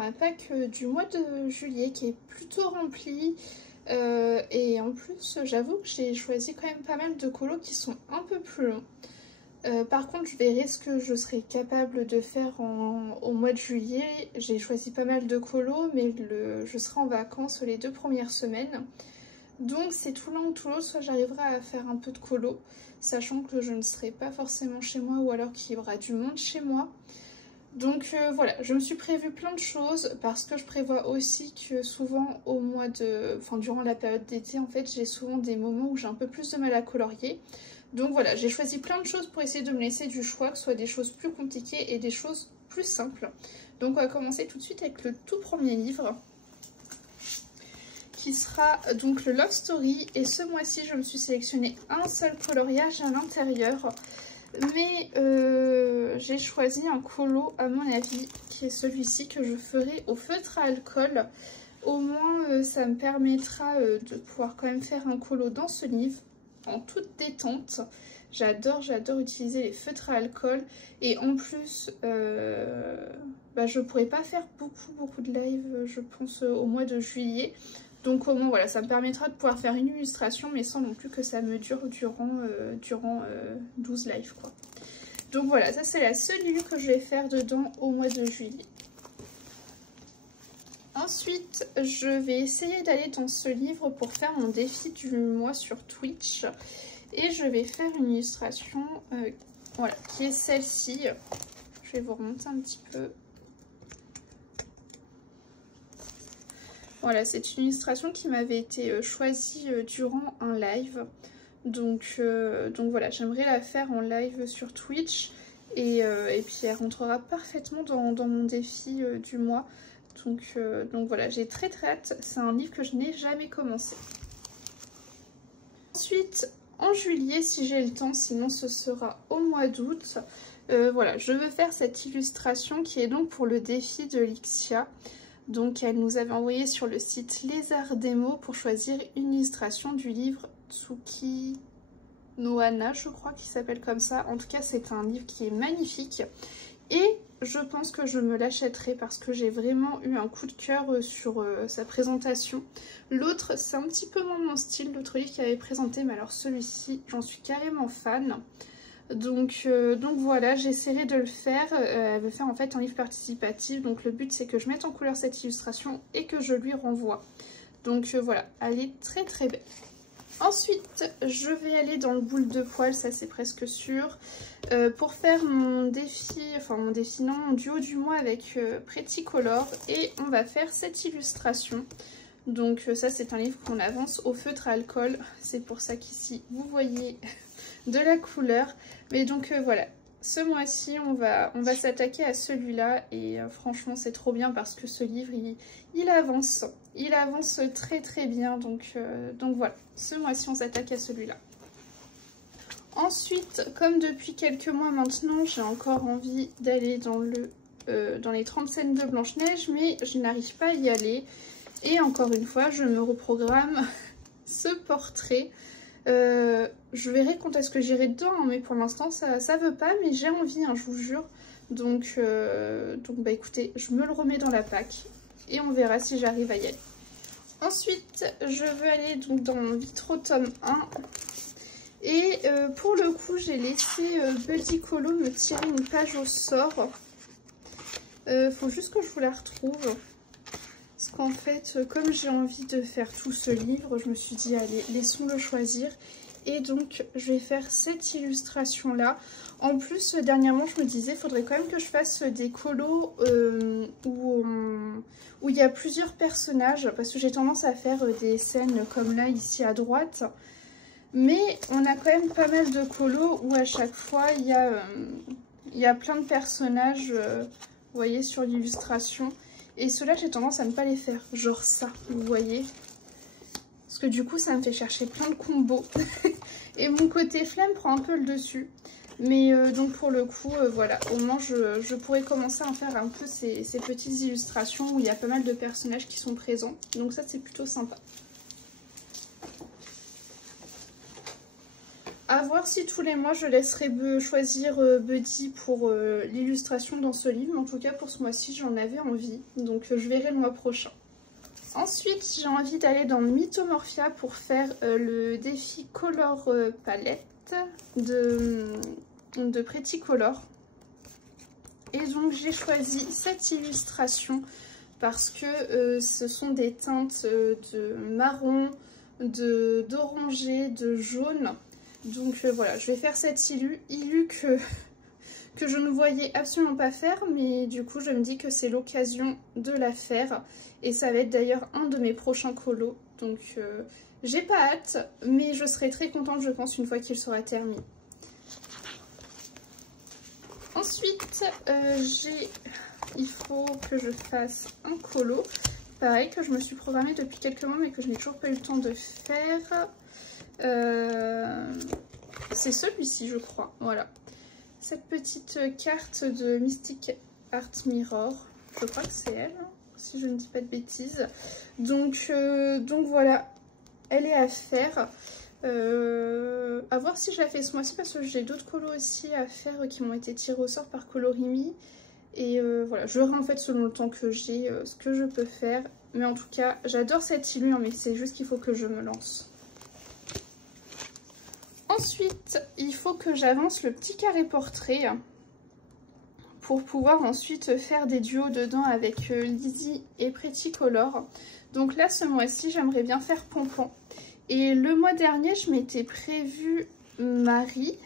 ma pack du mois de juillet qui est plutôt remplie. Et en plus, j'avoue que j'ai choisi quand même pas mal de colos qui sont un peu plus longs. Par contre, je verrai ce que je serai capable de faire au mois de juillet. J'ai choisi pas mal de colos, mais je serai en vacances les 2 premières semaines. Donc c'est tout l'un ou tout l'autre, soit j'arriverai à faire un peu de colo, sachant que je ne serai pas forcément chez moi ou alors qu'il y aura du monde chez moi. Donc voilà, je me suis prévu plein de choses parce que je prévois aussi que souvent durant la période d'été, en fait, j'ai souvent des moments où j'ai un peu plus de mal à colorier. Donc voilà, j'ai choisi plein de choses pour essayer de me laisser du choix, que ce soit des choses plus compliquées et des choses plus simples. Donc on va commencer tout de suite avec le tout premier livre, qui sera donc le Love Story. Et ce mois-ci, je me suis sélectionné un seul coloriage à l'intérieur. Mais j'ai choisi un colo, à mon avis, qui est celui-ci que je ferai au feutre à alcool. Au moins, ça me permettra de pouvoir quand même faire un colo dans ce livre, en toute détente. J'adore utiliser les feutres à alcool. Et en plus, je pourrais pas faire beaucoup de live, je pense, au mois de juillet. Donc au moins voilà, ça me permettra de pouvoir faire une illustration, mais sans non plus que ça me dure durant 12 lives quoi. Donc voilà, ça c'est la seule illustration que je vais faire dedans au mois de juillet. Ensuite, je vais essayer d'aller dans ce livre pour faire mon défi du mois sur Twitch. Et je vais faire une illustration voilà, qui est celle-ci. Je vais vous remonter un petit peu. Voilà, c'est une illustration qui m'avait été choisie durant un live. Donc voilà, j'aimerais la faire en live sur Twitch. Et puis elle rentrera parfaitement dans mon défi du mois. Donc voilà, j'ai très hâte. C'est un livre que je n'ai jamais commencé. Ensuite, en juillet, si j'ai le temps, sinon ce sera au mois d'août. Voilà, je veux faire cette illustration qui est donc pour le défi de Lixia. Donc elle nous avait envoyé sur le site Les Arts Démo pour choisir une illustration du livre Tsuki no Hana, je crois qu'il s'appelle comme ça. En tout cas, c'est un livre qui est magnifique. Et je pense que je me l'achèterai parce que j'ai vraiment eu un coup de cœur sur sa présentation. L'autre, c'est un petit peu moins mon style, l'autre livre qu'il avait présenté, mais alors celui-ci, j'en suis carrément fan. Donc voilà, j'essaierai de le faire. Elle veut faire en fait un livre participatif. Donc le but c'est que je mette en couleur cette illustration et que je lui renvoie. Donc voilà, elle est très belle. Ensuite, je vais aller dans le boule de poil, ça c'est presque sûr. Pour faire mon défi, mon duo du mois avec Pretty Color. Et on va faire cette illustration. Donc ça c'est un livre qu'on avance au feutre à alcool. C'est pour ça qu'ici vous voyez de la couleur. Mais donc voilà, ce mois-ci on va s'attaquer à celui-là. Et franchement c'est trop bien parce que ce livre il avance. Il avance très bien. Donc voilà, ce mois-ci on s'attaque à celui-là. Ensuite, comme depuis quelques mois maintenant, j'ai encore envie d'aller dans les 30 scènes de Blanche-Neige, mais je n'arrive pas à y aller. Et encore une fois, je me reprogramme ce portrait. Je verrai quand est-ce que j'irai dedans, hein, mais pour l'instant ça veut pas, mais j'ai envie, hein, je vous jure. Donc bah écoutez, je me le remets dans la pack et on verra si j'arrive à y aller. Ensuite, je veux aller donc dans Vitro tome 1. Et pour le coup, j'ai laissé Buddy Colo me tirer une page au sort. Faut juste que je vous la retrouve. Parce qu'en fait, comme j'ai envie de faire tout ce livre, je me suis dit, allez, laissons-le choisir. Et donc, je vais faire cette illustration-là. En plus, dernièrement, je me disais, il faudrait quand même que je fasse des colos où il y a plusieurs personnages. Parce que j'ai tendance à faire des scènes comme là, ici à droite. Mais on a quand même pas mal de colos où à chaque fois, il y a plein de personnages, vous voyez, sur l'illustration. Et ceux-là, j'ai tendance à ne pas les faire. Genre ça, vous voyez. Parce que du coup, ça me fait chercher plein de combos. Et mon côté flemme prend un peu le dessus. Mais donc pour le coup, voilà. Au moins, je pourrais commencer à faire un peu ces petites illustrations où il y a pas mal de personnages qui sont présents. Donc ça, c'est plutôt sympa. À voir si tous les mois je laisserai choisir Buddy pour l'illustration dans ce livre. Mais en tout cas pour ce mois-ci j'en avais envie. Donc je verrai le mois prochain. Ensuite j'ai envie d'aller dans Mythomorphia pour faire le défi Color Palette de Pretty Color. Et donc j'ai choisi cette illustration parce que ce sont des teintes de marron, d'orangé, de jaune. Donc voilà, je vais faire cette illu que je ne voyais absolument pas faire, mais du coup je me dis que c'est l'occasion de la faire. Et ça va être d'ailleurs un de mes prochains colos. Donc j'ai pas hâte, mais je serai très contente je pense une fois qu'il sera terminé. Ensuite, il faut que je fasse un colo. Pareil, que je me suis programmée depuis quelques mois, mais que je n'ai toujours pas eu le temps de faire. C'est celui-ci, je crois. Voilà. Cette petite carte de Mystic Art Mirror. Je crois que c'est elle, hein, si je ne dis pas de bêtises. Donc voilà, elle est à faire. À voir si je la fais ce mois-ci parce que j'ai d'autres colos aussi à faire qui m'ont été tirés au sort par Colorimi. Et voilà, je verrai en fait selon le temps que j'ai ce que je peux faire. Mais en tout cas, j'adore cette illu, hein, mais c'est juste qu'il faut que je me lance. Ensuite, il faut que j'avance le petit carré portrait pour pouvoir ensuite faire des duos dedans avec Lizzie et Pretty Color. Donc là, ce mois-ci, j'aimerais bien faire Pompon. Et le mois dernier, je m'étais prévu Marie.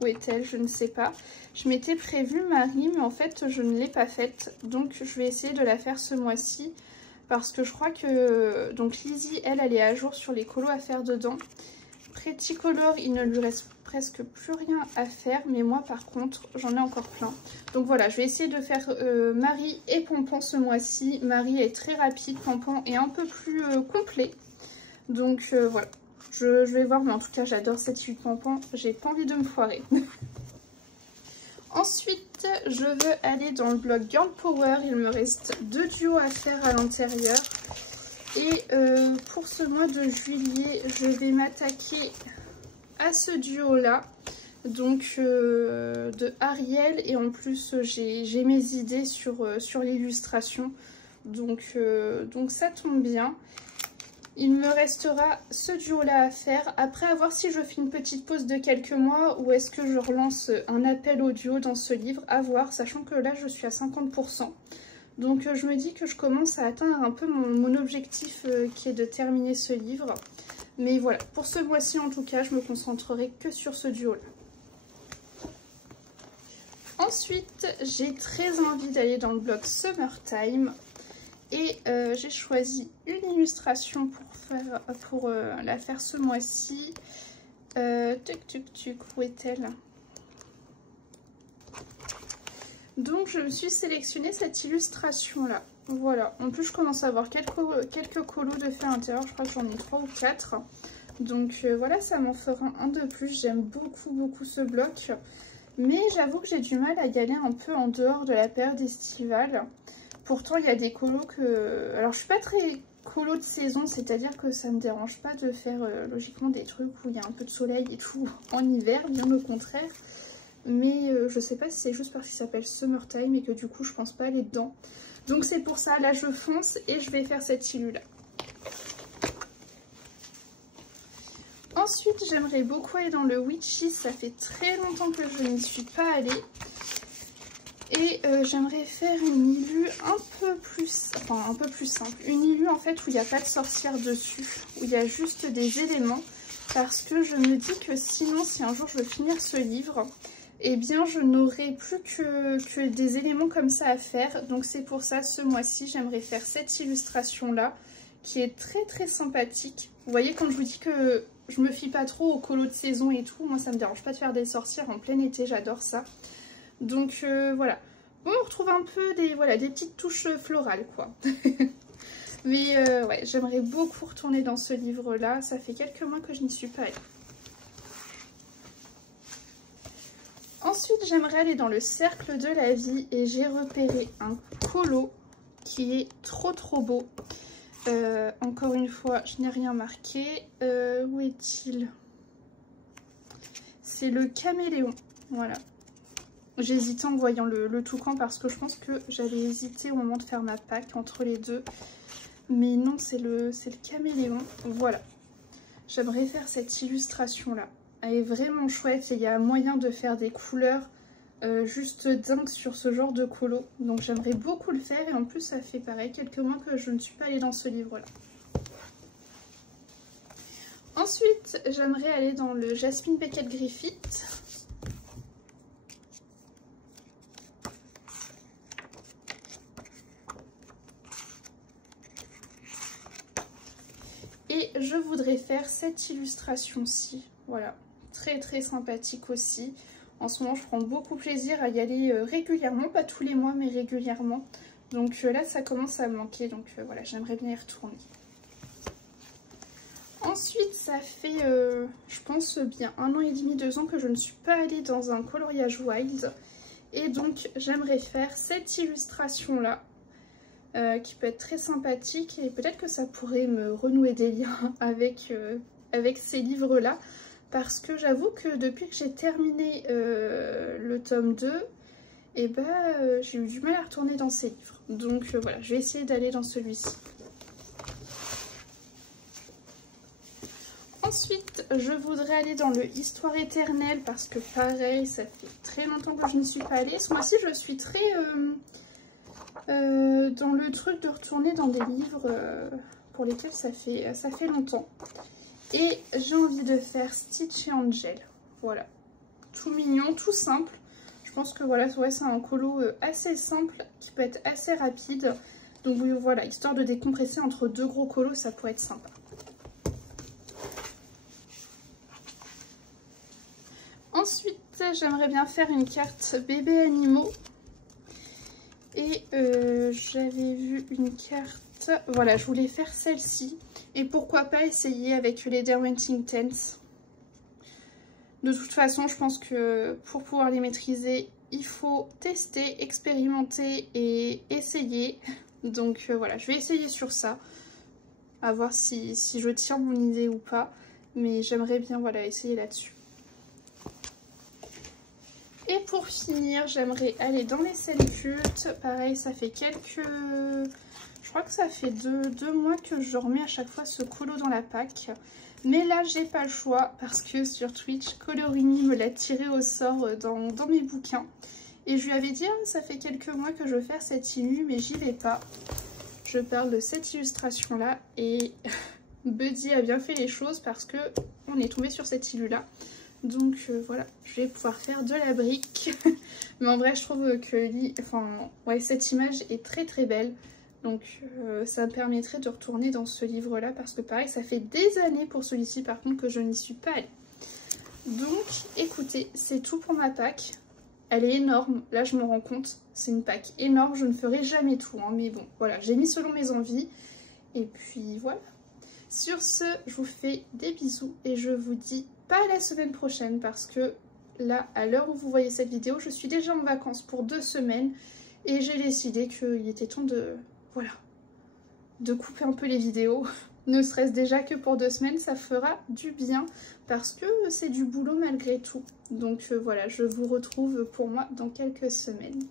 Où est-elle? Je ne sais pas. Je m'étais prévu Marie, mais en fait, je ne l'ai pas faite. Donc, je vais essayer de la faire ce mois-ci. Parce que je crois que... Donc, Lizzie, elle est à jour sur les colos à faire dedans. Pretty Color, il ne lui reste presque plus rien à faire. Mais moi, par contre, j'en ai encore plein. Donc, voilà, je vais essayer de faire Marie et Pompon ce mois-ci. Marie est très rapide. Pompon est un peu plus complet. Donc voilà, je vais voir, mais en tout cas j'adore cette huile Pompon, j'ai pas envie de me foirer. Ensuite, je veux aller dans le bloc Girl Power, il me reste 2 duos à faire à l'intérieur. Et pour ce mois de juillet, je vais m'attaquer à ce duo-là, donc de Ariel, et en plus j'ai mes idées sur l'illustration, donc ça tombe bien. Il me restera ce duo-là à faire. Après, à voir si je fais une petite pause de quelques mois ou est-ce que je relance un appel au duo dans ce livre. À voir, sachant que là, je suis à 50%. Donc, je me dis que je commence à atteindre un peu mon objectif qui est de terminer ce livre. Mais voilà, pour ce mois-ci, en tout cas, je me concentrerai que sur ce duo-là. Ensuite, j'ai très envie d'aller dans le bloc Summertime. Et j'ai choisi une illustration pour la faire ce mois-ci. Où est-elle? Donc je me suis sélectionné cette illustration-là. Voilà. En plus, je commence à avoir quelques colos de fait à l'intérieur. Je crois que j'en ai 3 ou 4. Donc voilà, ça m'en fera un de plus. J'aime beaucoup ce bloc. Mais j'avoue que j'ai du mal à y aller un peu en dehors de la période estivale. Pourtant, il y a des colos que... Alors, je suis pas très colo de saison, c'est-à-dire que ça me dérange pas de faire logiquement des trucs où il y a un peu de soleil et tout en hiver, bien au contraire. Mais je sais pas si c'est juste parce qu'il s'appelle Summertime et que du coup, je pense pas aller dedans. Donc, c'est pour ça, là, je fonce et je vais faire cette illu-là. Ensuite, j'aimerais beaucoup aller dans le Witchy. Ça fait très longtemps que je n'y suis pas allée. Et j'aimerais faire une illu un peu plus simple. Une illu en fait où il n'y a pas de sorcière dessus, où il y a juste des éléments. Parce que je me dis que sinon, si un jour je veux finir ce livre, eh bien je n'aurai plus que des éléments comme ça à faire. Donc c'est pour ça, ce mois-ci, j'aimerais faire cette illustration-là, qui est très sympathique. Vous voyez, quand je vous dis que je me fie pas trop aux colos de saison et tout, moi ça me dérange pas de faire des sorcières en plein été, j'adore ça. Donc voilà, bon, on retrouve un peu des petites touches florales quoi. Mais ouais, j'aimerais beaucoup retourner dans ce livre-là. Ça fait quelques mois que je n'y suis pas allée. Ensuite, j'aimerais aller dans le cercle de la vie et j'ai repéré un colo qui est trop beau. Encore une fois, je n'ai rien marqué. Où est-il? c'est le caméléon. Voilà. J'hésitais en voyant le toucan parce que je pense que j'avais hésité au moment de faire ma pack entre les deux. Mais non, c'est le caméléon. Voilà. J'aimerais faire cette illustration-là. Elle est vraiment chouette et il y a moyen de faire des couleurs juste dingues sur ce genre de colo. Donc j'aimerais beaucoup le faire et en plus ça fait pareil quelques mois que je ne suis pas allée dans ce livre-là. Ensuite, j'aimerais aller dans le Jasmine Beckett Griffith. Et je voudrais faire cette illustration-ci. Voilà, très très sympathique aussi. En ce moment, je prends beaucoup plaisir à y aller régulièrement, pas tous les mois, mais régulièrement. Donc là, ça commence à me manquer, donc voilà, j'aimerais bien y retourner. Ensuite, ça fait, je pense, bien 1 an et demi, 2 ans que je ne suis pas allée dans un coloriage wild. Et donc, j'aimerais faire cette illustration-là. Qui peut être très sympathique et peut-être que ça pourrait me renouer des liens avec ces livres-là parce que j'avoue que depuis que j'ai terminé le tome 2, et j'ai eu du mal à retourner dans ces livres. Donc voilà, je vais essayer d'aller dans celui-ci. Ensuite, je voudrais aller dans le Histoire éternelle parce que pareil, ça fait très longtemps que je n'y suis pas allée. Ce mois-ci, je suis très... dans le truc de retourner dans des livres pour lesquels ça fait longtemps. Et j'ai envie de faire Stitch et Angel. Voilà. Tout mignon, tout simple. Je pense que voilà, ouais, c'est un colo assez simple qui peut être assez rapide. Donc voilà, histoire de décompresser entre 2 gros colos, ça pourrait être sympa. Ensuite, j'aimerais bien faire une carte bébé animaux. Et j'avais vu une carte, voilà, je voulais faire celle-ci. Et pourquoi pas essayer avec les Derwent's Tents. De toute façon, je pense que pour pouvoir les maîtriser, il faut tester, expérimenter et essayer. Donc voilà, je vais essayer sur ça. À voir si je tiens mon idée ou pas. Mais j'aimerais bien voilà, essayer là-dessus. Et pour finir, j'aimerais aller dans les scènes cultes. Pareil, ça fait quelques... Je crois que ça fait deux mois que je remets à chaque fois ce colo dans la pack. Mais là, j'ai pas le choix parce que sur Twitch, Colorini me l'a tiré au sort dans mes bouquins. Et je lui avais dit, ça fait quelques mois que je veux faire cette illu, mais j'y vais pas. Je parle de cette illustration-là et Buddy a bien fait les choses parce que on est tombé sur cette illu-là. Donc voilà, je vais pouvoir faire de la brique. Mais en vrai, je trouve que cette image est très très belle. Donc ça me permettrait de retourner dans ce livre-là. Parce que pareil, ça fait des années pour celui-ci par contre que je n'y suis pas allée. Donc écoutez, c'est tout pour ma pack. Elle est énorme, là je me rends compte. C'est une pack énorme, je ne ferai jamais tout. Hein, mais bon, voilà, j'ai mis selon mes envies. Et puis voilà. Sur ce, je vous fais des bisous et je vous dis pas la semaine prochaine parce que là, à l'heure où vous voyez cette vidéo, je suis déjà en vacances pour 2 semaines et j'ai décidé qu'il était temps de, voilà, de couper un peu les vidéos. Ne serait-ce déjà que pour 2 semaines, ça fera du bien parce que c'est du boulot malgré tout. Donc voilà, je vous retrouve pour moi dans quelques semaines.